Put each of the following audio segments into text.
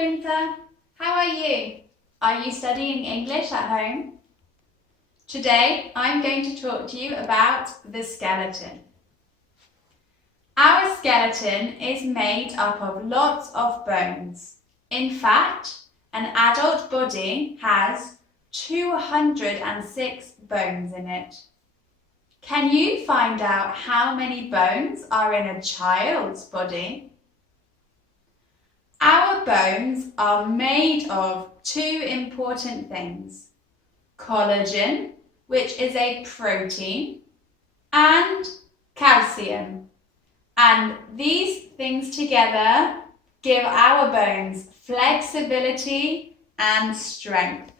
Quinte, how are you? Are you studying English at home? Today I'm going to talk to you about the skeleton. Our skeleton is made up of lots of bones. In fact, an adult body has 206 bones in it. Can you find out how many bones are in a child's body? Our bones are made of two important things: collagen, which is a protein, and calcium. And these things together give our bones flexibility and strength.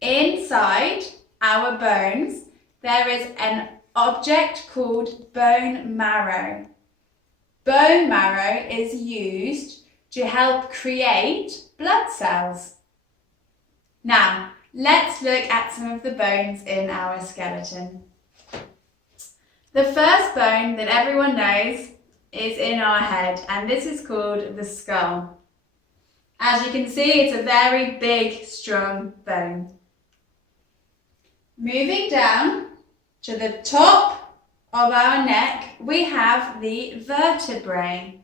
Inside our bones, there is an object called bone marrow. Bone marrow is used to help create blood cells. Now, let's look at some of the bones in our skeleton. The first bone that everyone knows is in our head, and this is called the skull. As you can see, it's a very big, strong bone. Moving down to the top of our neck, we have the vertebrae.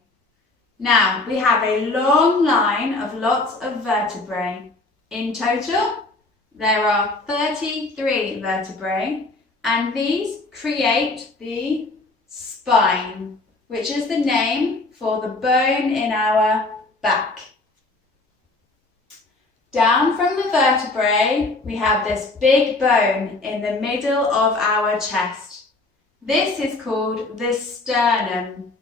Now, we have a long line of lots of vertebrae. In total, there are 33 vertebrae, and these create the spine, which is the name for the bone in our back. Down from the vertebrae, we have this big bone in the middle of our chest. This is called the sternum.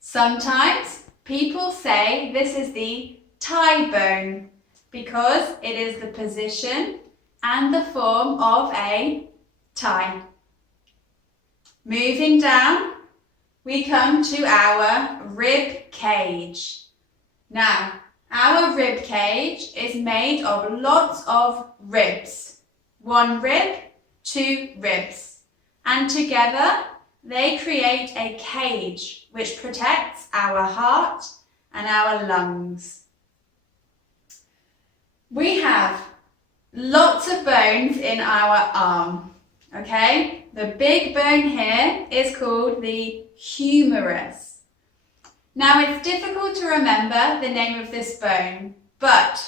Sometimes people say this is the thigh bone because it is the position and the form of a thigh. Moving down, we come to our rib cage. Now, our rib cage is made of lots of ribs. One rib, two ribs. And together they create a cage which protects our heart and our lungs. We have lots of bones in our arm, okay? The big bone here is called the humerus. Now, it's difficult to remember the name of this bone, but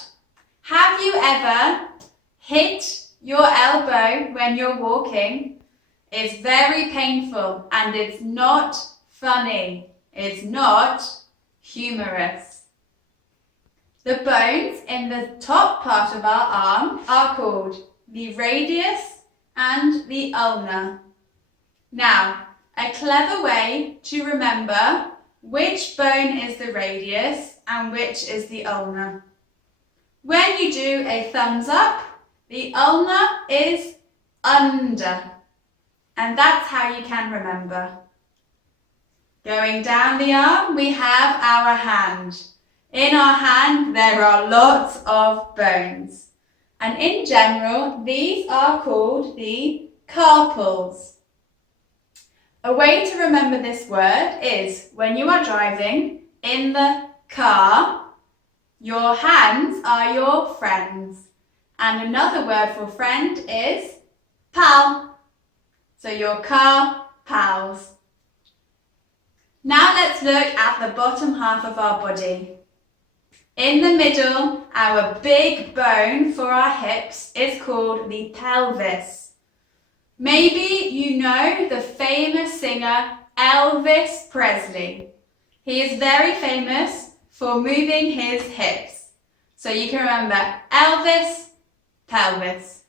have you ever hit your elbow when you're walking? It's very painful and it's not funny. It's not humorous. The bones in the top part of our arm are called the radius and the ulna. Now, a clever way to remember which bone is the radius and which is the ulna. When you do a thumbs up, the ulna is under. And that's how you can remember. Going down the arm, we have our hand. In our hand, there are lots of bones. And in general, these are called the carpals. A way to remember this word is when you are driving in the car, your hands are your friends. And another word for friend is pal. So your car pals. Now let's look at the bottom half of our body. In the middle, our big bone for our hips is called the pelvis. Maybe you know the famous singer Elvis Presley. He is very famous for moving his hips. So you can remember Elvis, pelvis.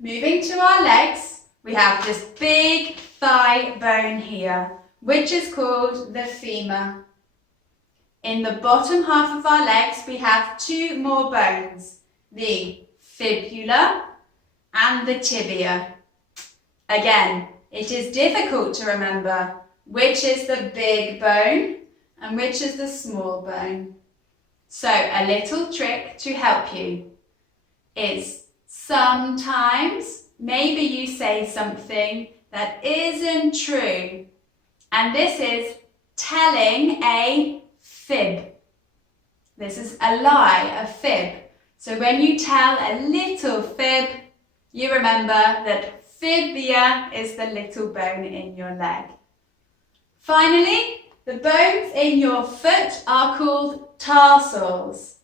Moving to our legs, we have this big thigh bone here, which is called the femur. In the bottom half of our legs, we have two more bones, the fibula and the tibia. Again, it is difficult to remember which is the big bone and which is the small bone. So a little trick to help you is sometimes maybe you say something that isn't true, and this is telling a fib. This is a lie, a fib. So when you tell a little fib, you remember that fibia is the little bone in your leg. Finally, the bones in your foot are called tarsals.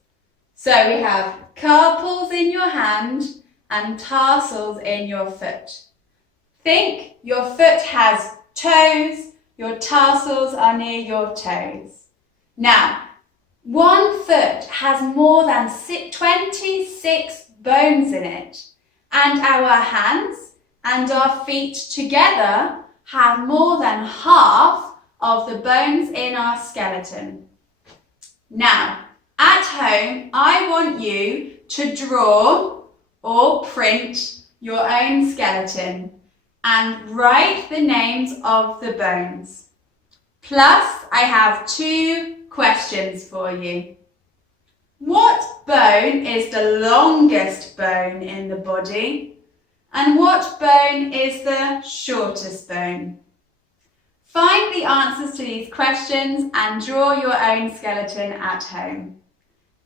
So we have carpals in your hand and tarsals in your foot. Think your foot has toes, your tarsals are near your toes. Now, one foot has more than 26 bones in it, and our hands and our feet together have more than half of the bones in our skeleton. Now, at home, I want you to draw or print your own skeleton and write the names of the bones. Plus, I have 2 questions for you. What bone is the longest bone in the body? And what bone is the shortest bone? Find the answers to these questions and draw your own skeleton at home.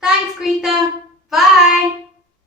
Thanks, Quinte. Bye.